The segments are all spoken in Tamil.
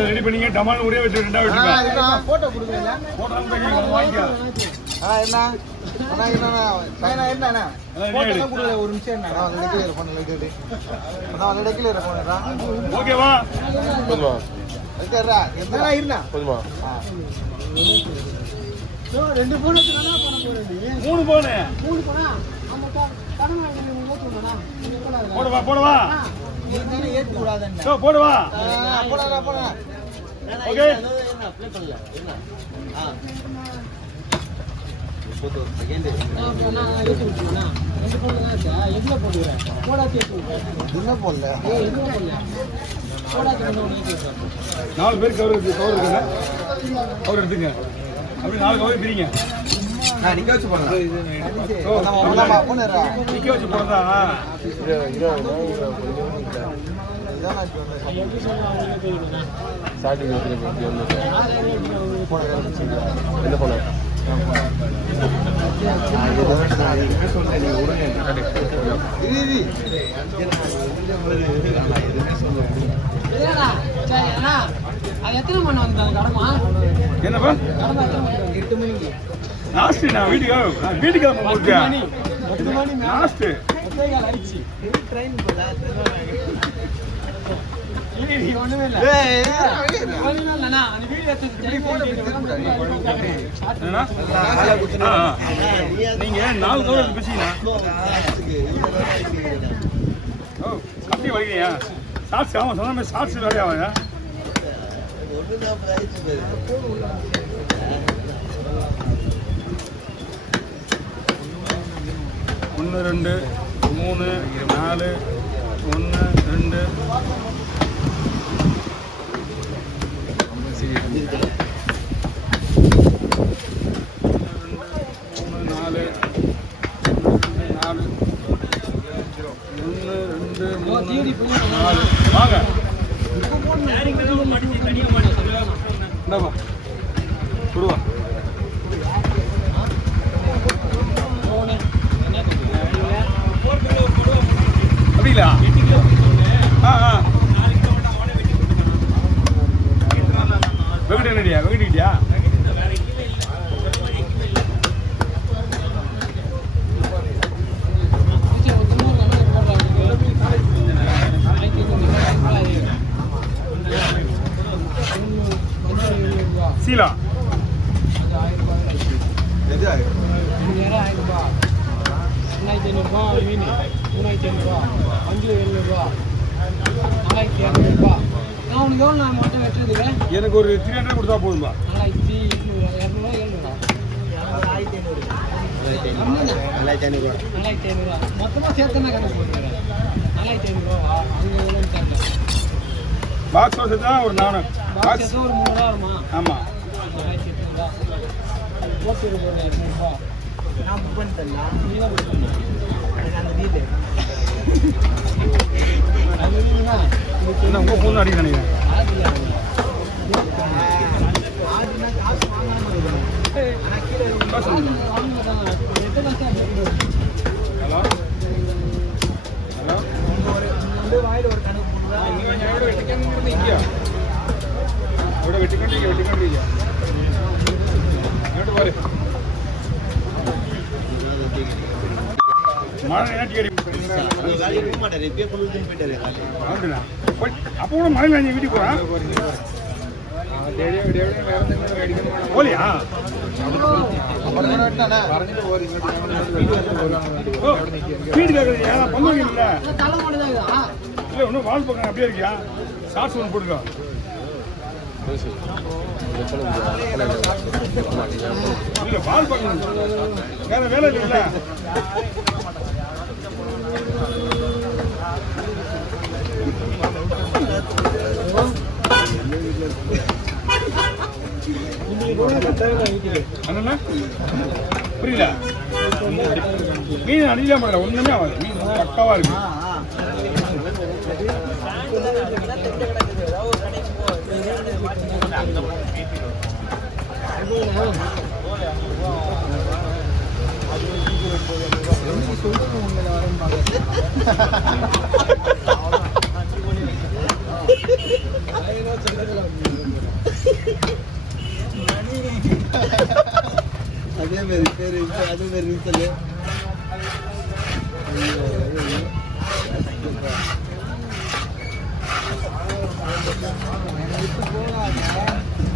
ரெடி பண்ணீங்க டமால் ஒரே வச்சு ரெண்டா வெட்டிங்க போட்டோ கொடுக்குறீங்க போட்டோ வாங்கிக்க என்ன அண்ணா என்ன என்ன போட்டோ கொடுக்குற ஒரு நிமிஷம் என்ன நான் கிளியர் பண்ணல கேடி நான் கிளியர் பண்ணறேன் ஓகேவா போதுமா இருக்கறா என்ன இருனா போதுமா ரெண்டு போன் வச்சுனா பண்ண போறேன் மூணு போன் ஆமா கடன் வாங்கி ஓட்டுறடா போடுவா நீங்க ஏத்து கூடாதன்னா போடுவா போடா ஓகே என்ன அப்ளை பண்ணல என்ன போட்டோ செகண்ட் நான் ஏத்து விட்டுனா ரெண்டு போன் தான் எதுல போடுறேன் போடாதே என்ன போடல என்ன போடல போடாதே நாலு பேர் கவர் இருக்குங்க கவர் எடுத்துங்க அப்படி நாலு கவர் பிரிங்க நிக்க வச்சு போறேன் நிக்க வச்சு போறதா என்ன போன என்னப்பா 8 மணிக்கு லாஸ்ட் நான் வீட்டுக்கு போறேன் 8 மணி லாஸ்ட் ஆயிடுச்சு ட்ரெயின் போடா நீ ஒண்ணுமே இல்ல ஒண்ணுமே இல்லனா அந்த வீடியோ எடுத்து போட்டோ நீங்க நாலு கவர் பேசினா அப்படி வரீங்க ஷார்ட்ஸ் ஆமா சொன்ன மாதிரி ஷார்ட்ஸ் வேலையா ஆகுங்க ஒண்ணுதான் பிரைஸ் ஒன்று ரெண்டு மூணு நாலு ஒன்று ரெண்டு மூணு நாலு ஒன்று ரெண்டு மூணு நாலு வாங்க என்னப்பா கொடுவா அப்படிங்களா வெங்கடேடியா வெங்கடிக்கிட்டியா சீலா எது 2500 மீன் 3500 5700 4200 நான் உனக்கு எவ்வளோ நான் மட்டும் வெட்டுறதுக்கு எனக்கு ஒரு 300 கொடுத்தா போதும்பா 4200 மொத்தமாக சேர்த்துனா கணக்கு போட்டுக்கிறேன் 4500 அங்கே எவ்வளோன்னு கேட்டேன் பாக்ஸ் வச்சு தான் ஒரு 4 பாக்ஸ் ஒரு 3000 வருமா ஆமாம் 4800 போட்டு ஒரு 200 நான் புக் பண்ணி தரலாம் நீ தான் புக் பண்ணி அந்த வீடு அது வீடுனா என்ன உங்கள் ஃபோன் அடிக்க நினைக்கிறேன் ஹலோ ஹலோ வாயில் ஒரு கணக்கு போட்டுதான் ഇവിടെ വെട്ടിക്കൊണ്ടിരിക്കുക അങ്ങോട്ട് പോരെ മഴ അപ്പൊ കൂടെ മഴ കഴിഞ്ഞ് വീട്ടിൽ പോരാ പോലെയാ வீடு கேட்குறீங்க பண்ணுவீங்க இல்லை ஒன்றும் வாழ் பக்கம் அப்படியே இருக்கியா சாட்சி ஒன்று போட்டுக்கோ இல்லை வாழ் பக்கம் வேற வேலை இல்லைல்ல அண்ணா புரியல மீன் அடிக்கலாம் பண்ணல ஒண்ணுமே ஆகாது மீன் பக்காவா இருக்கு அது வேறு நீச்சல்.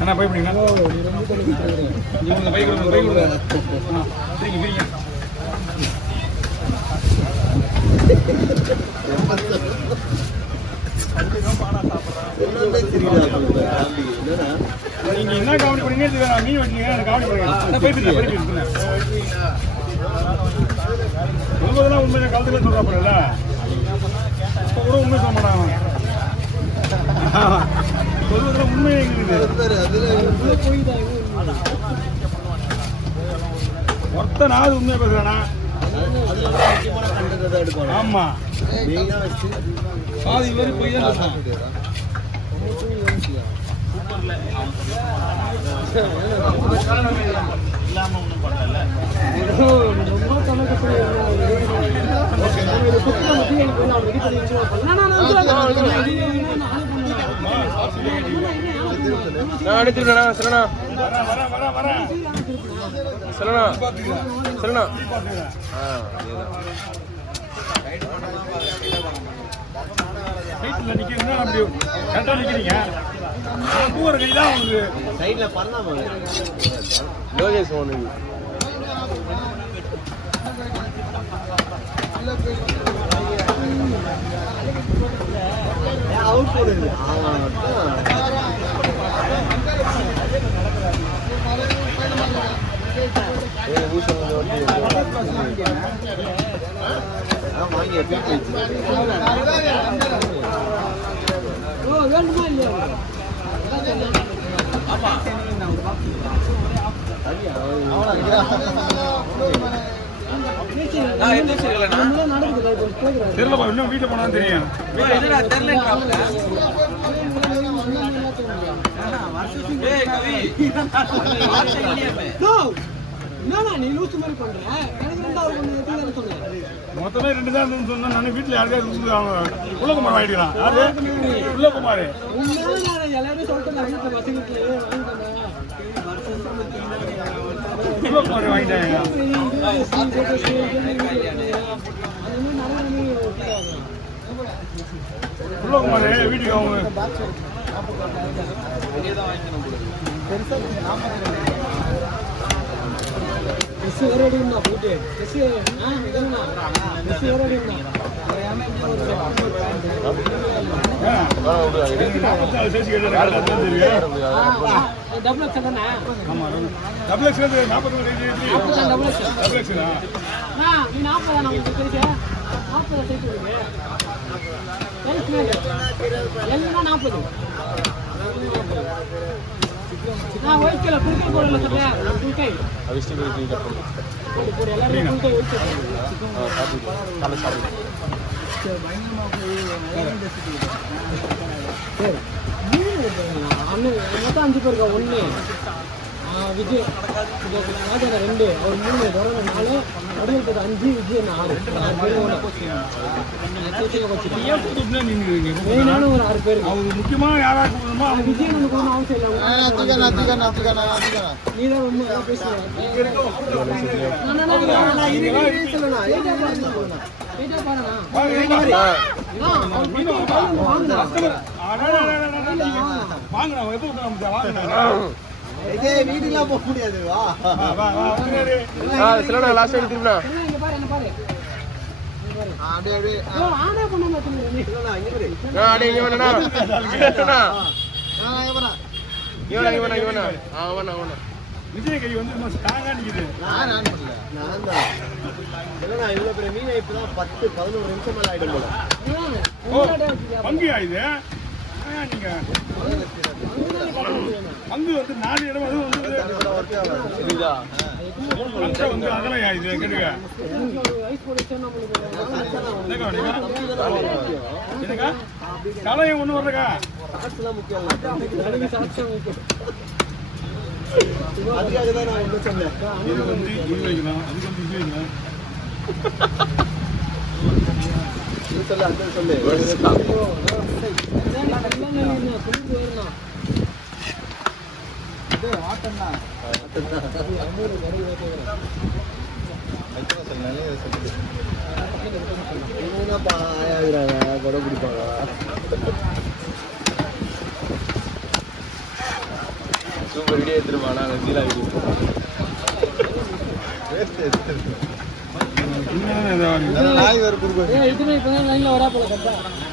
அண்ணா போய் பிடிங்க. நீ உங்க பைக் கொடுங்க, பைக் கொடுங்க. சரிங்க சரிங்க. நீங்க என்ன காமெடி பண்ணீங்க? மீன் வச்சீங்க, காமெடி பண்ணுங்க. போய் பிடிங்க, போய் பிடிங்க. சொல்வதெல்லாம் உண்மையான காலத்துல சொல்றாப்புல, இப்ப கூட உண்மை சொல்ல மாட்டாங்க. சொல்வதெல்லாம் உண்மையே ஒருத்தனாவது உண்மையை பேசுறானா? ஆமா, பாதி பேர் போய் தான் எடுத்துருக்கா சரணா சரணா சரணா. கரெக்டா நிக்கிறீங்க. பூர கை தான் உங்களுக்கு சைட்ல பண்ணாம லோகேஷ் ஒன்று அவுட் போடுது. வேண்டுமா இல்லையா? தெரியலப்பா, இன்னும் வீட்டுல போனா தெரியும். நீ லூசு மாதிரி பண்ற. மொத்தமே 2 தான் இருந்துன்னு சொன்னா நான் வீட்டுல யாருக்காவது உள்ளகுமார் வாங்கிக்கலாம். யாரு உள்ளகுமார்? எல்லாரும் சொல்லிட்டு உள்ளகுமார் வாங்கிட்டாங்க. உள்ளகுமார் வீட்டுக்கு அவங்க போயிட்டு நான் ஒயிட்ல குறுக்கை போடல சொல்றேன். குறுக்கை அவிஷ்டி போய் கட்டணும். அது போற எல்லாரும் குறுக்கை ஒயிட் சாப்பிடு காலை சாப்பிடு. சரி பயங்கரமா போய் சரி அண்ணன் மொத்தம் 5 பேருக்கா. 1 விஜய் ராஜா 2 ஒரு 3 தொடர்ந்து 4 நடுவில் 5 விஜய் 6 மெயினான ஒரு 6 பேர். அவங்க முக்கியமா யாராவது விஜய் ஒன்று கூட அவசியம் இல்லை. நீ தான் ரொம்ப நல்லா பேசுவேன். வீட்டுலாம் போக முடியாது. சிலனா லாஸ்ட் எடுத்துருந்தா விஜய் கை வந்து ஸ்ட்ராங்கா நிக்குது. இவ்வளவு பெரிய மீன் இப்பதான் 10-11 நிமிஷம் மேல ஆயிடும் போல. பங்கு ஆயுது. நீங்க பங்கு வந்து 4 இடம் அது வந்து அதெல்லாம் ஆயுது. கேட்டுக்க கலையம் ஒண்ணு வர்றக்கா அதுக்காக தான் நான் ஒண்ணு சொன்னேன். இது வந்து இது வைக்கலாம், அது வந்து இது வைக்கலாம். சொல்லு அந்த சொல்லு. என்னப்பா ஆயாகிறாங்க கொடை பிடிப்பாங்க சூப்பர் வீடியோ எடுத்துருப்பானா அந்த சீலா வீடியோ நாய் வேறு கொடுக்க இதுமே இப்போ லைனில் வரா போல கரெக்டாக